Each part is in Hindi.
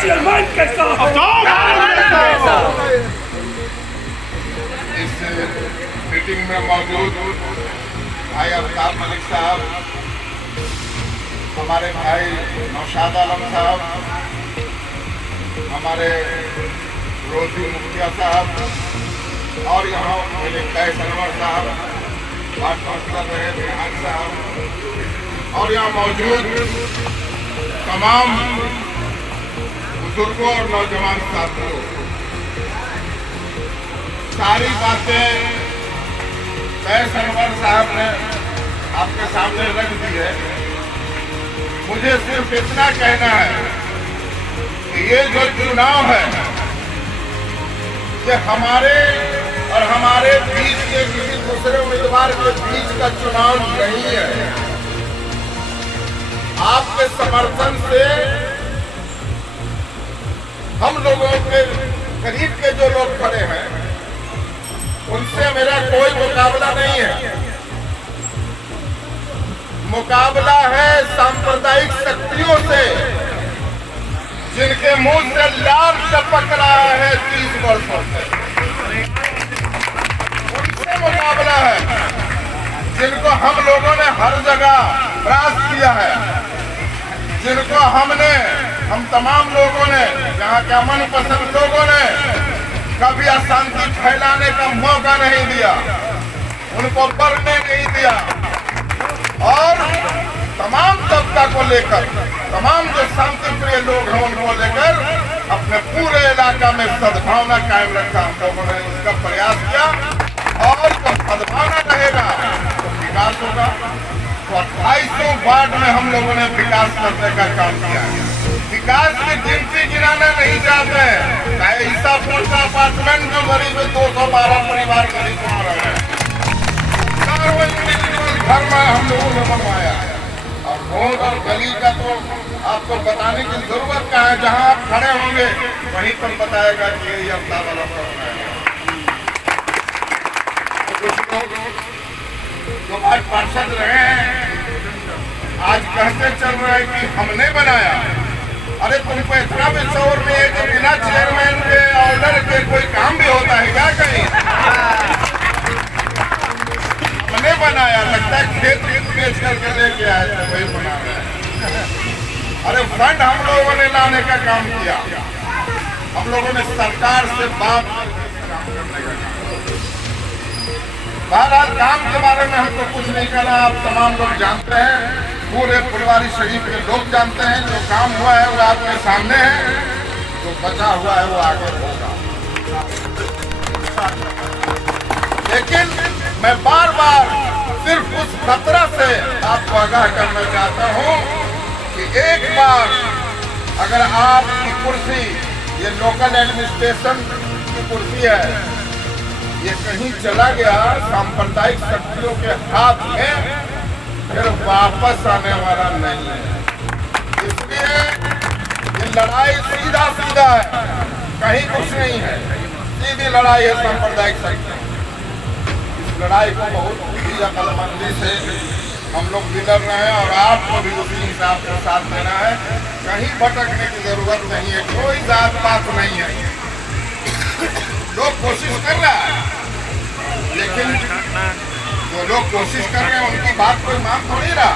चेयरमैन कैसा इस मीटिंग में मौजूद भाई अफ्ताब मलिक साहब, हमारे भाई नौशाद आलम साहब, हमारे रोजी मुखिया साहब और यहाँ मेरे कैस अनवर साहब, वार्ड काउंसलर रहे बिहान साहब और यहाँ मौजूद तमाम बुजुर्गों और नौजवान साथियों, सारी बातें कैस अनवर साहब ने आपके सामने रख दी है। मुझे सिर्फ इतना कहना है कि ये जो चुनाव है ये हमारे और हमारे बीच के किसी दूसरे उम्मीदवार के बीच का चुनाव नहीं है। आपके समर्थन से हम लोगों के करीब के जो लोग खड़े हैं उनसे मेरा कोई मुकाबला नहीं है। मुकाबला है सांप्रदायिक शक्तियों से जिनके मुंह से लाल टपक रहा है 30 वर्षों से। उनसे मुकाबला है जिनको हम लोगों ने हर जगह त्रास किया है, जिनको हम तमाम लोगों ने, यहाँ के अमन पसंद लोगों ने कभी अशांति फैलाने का मौका नहीं दिया, उनको बढ़ने नहीं दिया और तमाम तबका को लेकर, तमाम जो शांति प्रिय लोग हैं उनको लेकर अपने पूरे इलाका में सद्भावना कायम रखा। हम लोगों ने इसका प्रयास किया और जब सद्भावना रहेगा तो विकास होगा। तो 2800 वार्ड में हम लोगों ने विकास करने का काम किया है। विकास की गिनती गिराना नहीं चाहते हैं। ईसापुर का अपार्टमेंट जो गरीब 212 परिवार गरीब वहाँ रह रहे हैं, घर में हम लोगों ने बनवाया है। और रोड और गली का तो आपको बताने की जरूरत क्या है, जहाँ आप खड़े होंगे वहीं पर बताएगा कि ये अफ्ताब आलम का बनाया। कुछ लोग जो आज पार्षद रहे हैं आज कहते चल रहे हैं कि हमने बनाया। अरे तुमको इतना भी शौर नहीं है कि बिना चेयरमैन के ऑर्डर के कोई काम भी होता है क्या? कहीं हमने बनाया, लगता है खेत बेच करके लेके आए थे वही बना रहे हैं। अरे फंड हम लोगों ने लाने का काम किया, हम लोगों ने सरकार से बात काम करने का काम। बहरहाल काम के बारे में हमको कुछ नहीं करना, आप तमाम लोग जानते हैं, पूरे फुलवारी शरीफ के लोग जानते हैं। जो काम हुआ है वो आपके सामने है, जो बचा हुआ है वो आगे होगा। लेकिन मैं बार बार सिर्फ उस खतरा से आपको आगाह करना चाहता हूं कि एक बार अगर आपकी कुर्सी, ये लोकल एडमिनिस्ट्रेशन की कुर्सी है, ये कहीं चला गया सांप्रदायिक शक्तियों के हाथ में, फिर वापस आने वाला नहीं है। इसलिए ये लड़ाई सीधा सीधा है, कहीं कुछ नहीं है, सीधी लड़ाई है सांप्रदायिक शक्ति। इस लड़ाई को बहुत ही अकलमंदी से हम लोग लड़ रहे हैं और आपको भी उसी हिसाब से साथ देना है। कहीं भटकने की जरूरत नहीं है, कोई जात पात नहीं है। लोग कोशिश कर रहा है, लेकिन जो लोग कोशिश कर रहे हैं उनकी बात कोई मान थोड़ी रहा।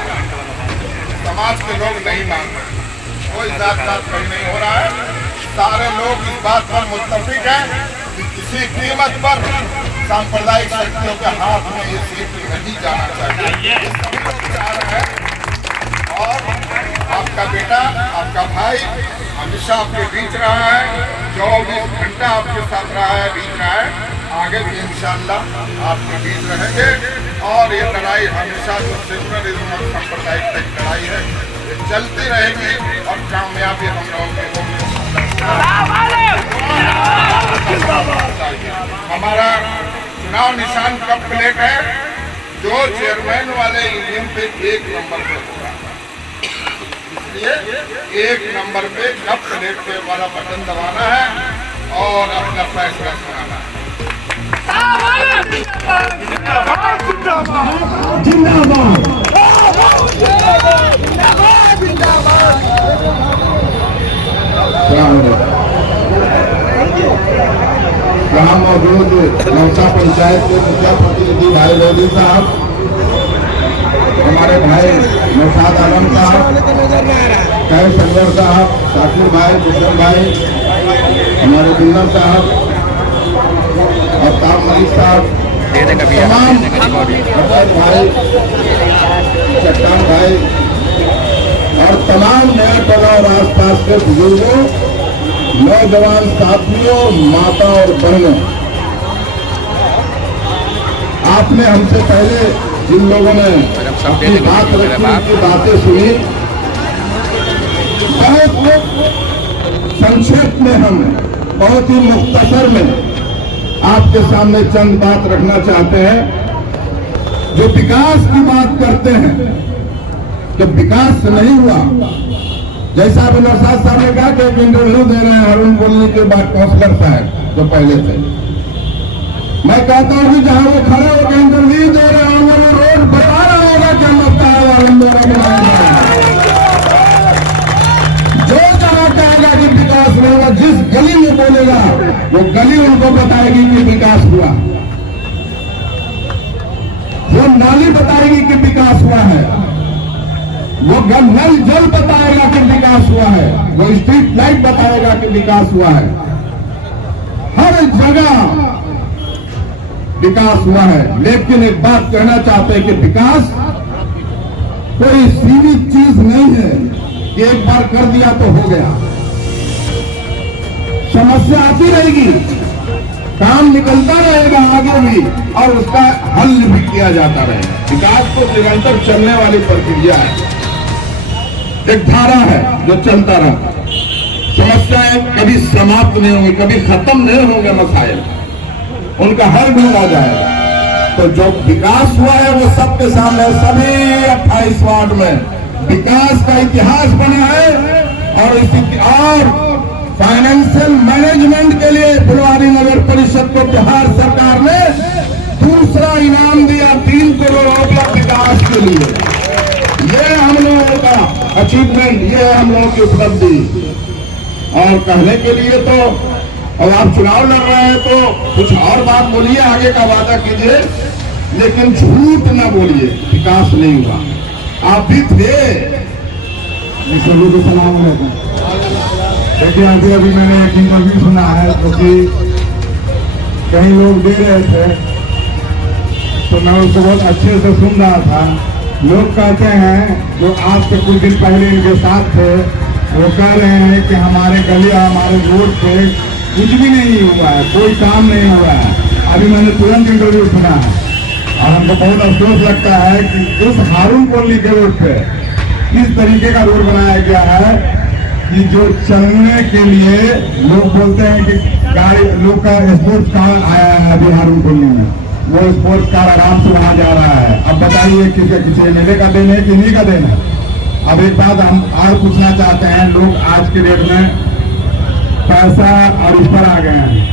समाज के लोग नहीं मान रहे, कोई जात पात कहीं नहीं हो रहा है। सारे लोग इस बात पर मुत्तफिक हैं कि किसी कीमत पर सांप्रदायिक शक्तियों के हाथ में ये सीट नहीं जाना चाहिए, ये सभी लोग चाह रहे हैं। और आपका बेटा, आपका भाई हमेशा आपके बीच रहा है, 24 घंटा आपके साथ रहा है, बीच रहा है, आगे भी इंशाअल्लाह आपके बीच रहेंगे। और ये लड़ाई हमेशा जो सेकुलरिज्म और सांप्रदायिक लड़ाई है ये चलती रहेगी और कामयाबी हम लोगों को हमारा चुनाव निशान कप प्लेट है, जो चेयरमैन वाले ईवीएम पे 1 नंबर पे होगा। इसलिए 1 नंबर पे कप प्लेट पे वाला बटन दबाना है और अपना फैसला सुनाना है। जिंदाबाद। यहाँ मौजूद नौसा पंचायत के मुखिया प्रतिनिधि भाई लोधी साहब, हमारे भाई नौशाद आलम साहब, कैफ सनवर साहब, शाकिर भाई, गुजर भाई, हमारे बिंदर साहब, अफ्ताब मलिक साहब, तमाम भाई, चट्टान भाई और तमाम नया टोला और आसपास के बुजुर्गों, नौजवान साथियों, माता और बहनों, आपने हमसे पहले जिन लोगों ने अपनी बात रखी, उनकी बातें सुनी, बहुत संक्षेप में हम बहुत ही मुख्तसर में आपके सामने चंद बात रखना चाहते हैं। जो विकास की बात करते हैं, कि विकास नहीं हुआ, जैसा अभी नौशाद साहब ने कहा कि एक इंटरव्यू दे रहे हैं अरुण बोलने के बाद काउंसलर साहब जो पहले थे, मैं कहता हूं कि जहां वो खड़े होकर इंटरव्यू दे रहे हैं वो रोड बता रहा होगा कि हम अरुण जो जहां कहेगा कि विकास नहीं हुआ, जिस गली में बोलेगा वो गली उनको बताएगी कि विकास हुआ, वो नाली बताएगी कि विकास हुआ है, वो नल जल बताएगा कि विकास हुआ है, वो स्ट्रीट लाइट बताएगा कि विकास हुआ है। हर जगह विकास हुआ है। लेकिन एक बात कहना चाहते हैं कि विकास कोई सीमित चीज नहीं है कि एक बार कर दिया तो हो गया। समस्या आती रहेगी, काम निकलता रहेगा आगे भी और उसका हल भी किया जाता रहेगा। विकास तो निरंतर चलने वाली प्रक्रिया है, एक धारा है जो चलता रहा। समस्याएं कभी समाप्त नहीं होंगी, कभी खत्म नहीं होंगे मसाइल, उनका हल ढूंढा जाएगा। तो जो विकास हुआ है वो सबके सामने, सभी 28 वार्ड में विकास का इतिहास बना है। और फाइनेंशियल मैनेजमेंट के लिए फुलवारी नगर परिषद को बिहार सरकार ने दूसरा इनाम दिया 3 करोड़ रुपया विकास के लिए। ये हम लोगों का अचीवमेंट, ये है हम लोगों की उपलब्धि। और कहने के लिए तो अब आप चुनाव लड़ रहे हैं तो कुछ और बात बोलिए, आगे का वादा कीजिए, लेकिन झूठ ना बोलिए विकास नहीं हुआ। आप भी थे। सभी को सलाम अलैकुम। देखिए अभी मैंने एक इंटरव्यू सुना है जो कि कई लोग दे रहे थे, तो मैं उसको बहुत अच्छे से सुन रहा था। लोग कहते हैं जो आज से कुछ दिन पहले इनके साथ थे, वो कह रहे हैं कि हमारे गली और हमारे रोड पे कुछ भी नहीं हुआ है, कोई काम नहीं हुआ है। अभी मैंने तुरंत इंटरव्यू सुना है और हमको बहुत अफसोस लगता है कि उस हारून कॉलोनी के रोड पे किस तरीके का रोड बनाया गया है कि जो चलने के लिए लोग बोलते हैं कि गाड़ी लोग का स्पोर्ट्स कार आया है अभी हारून कॉलोनी में, वो स्पोर्ट्स कार आराम से वहां जा रहा है। अब बताइए किसी एमएलए का देन है कि नहीं का देन है। अब एक बात हम और पूछना चाहते हैं, लोग आज के डेट में पैसा और इस पर आ गए हैं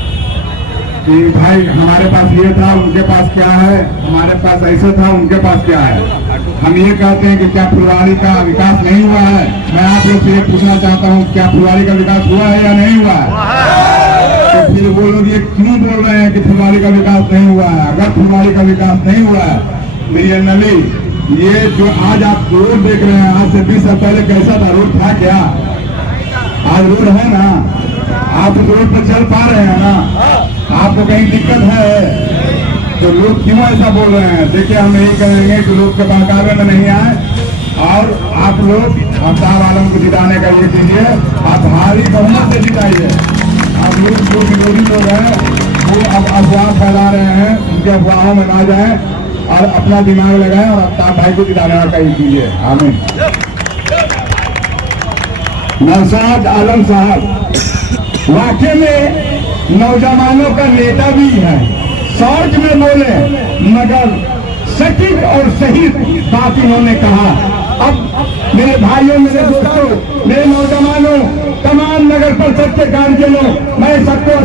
कि भाई हमारे पास ये था उनके पास क्या है, हमारे पास ऐसे था उनके पास क्या है। हम ये कहते हैं कि क्या फुलवारी का विकास नहीं हुआ है। मैं आप लोग से ये पूछना चाहता हूँ, क्या फुलवारी का विकास हुआ है या नहीं हुआ है? तो फिर वो लोग ये क्यों बोल रहे हैं कि फुलवारी का विकास नहीं हुआ है? अगर फुलवारी का विकास नहीं हुआ है तो ये नली, ये जो आज आप रोड देख रहे हैं, आज से 20 साल पहले कैसा था? रोड था क्या? आज रोड है ना, आप उस रोड पर चल पा रहे हैं ना? आपको कहीं दिक्कत है तो लोग क्यों ऐसा बोल रहे हैं? देखिए हम यही कहेंगे कि लोग के बहकावे में नहीं आए और आप लोग अफ्ताब आलम को जिताने का ये कीजिए, आप भारी बहुमत से जिताइए। आप लोग जो विरोधी लोग हैं वो अब अफवाह फैला रहे हैं, उनके अफवाहों में ना जाए और अपना दिमाग लगाएं और अफ्ताब भाई को जिताने का ये कीजिए। आमीन। नौशाद आलम साहब वाकई में नौजवानों का नेता भी है, शॉर्ट में बोले मगर सटीक और सही बात इन्होंने कहा। अब मेरे भाइयों, मेरे दोस्तों, मेरे नौजवानों, तमाम नगर परिषद के गार्जियनों, मैं सबको